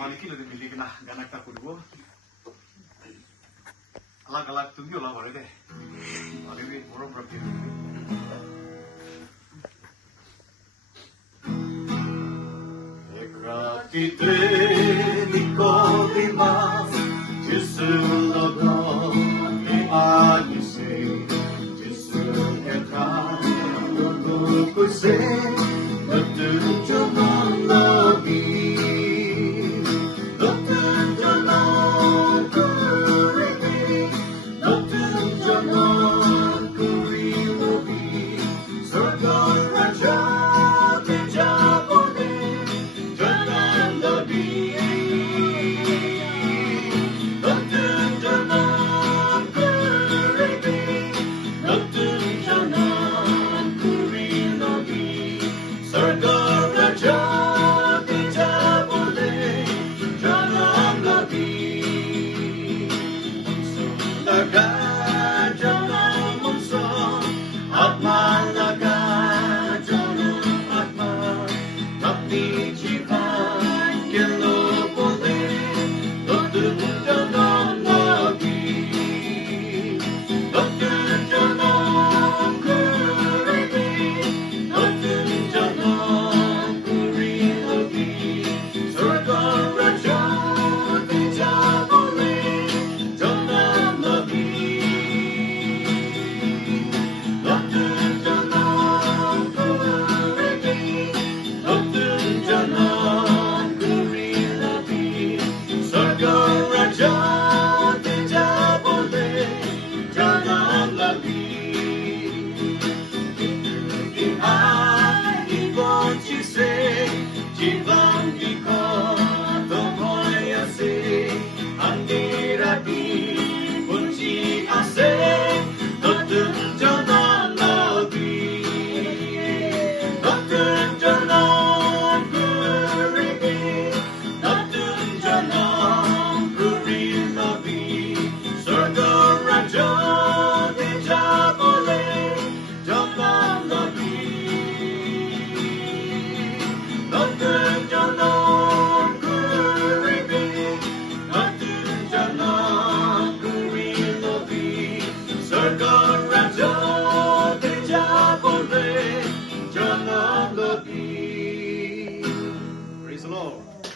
maliki lo de miliki na ganak ta kudu alak tungi ola bare de alibi boro prapi Ti treni codimas Gesù logrò e agli sei Gesù è tra tutto cos'è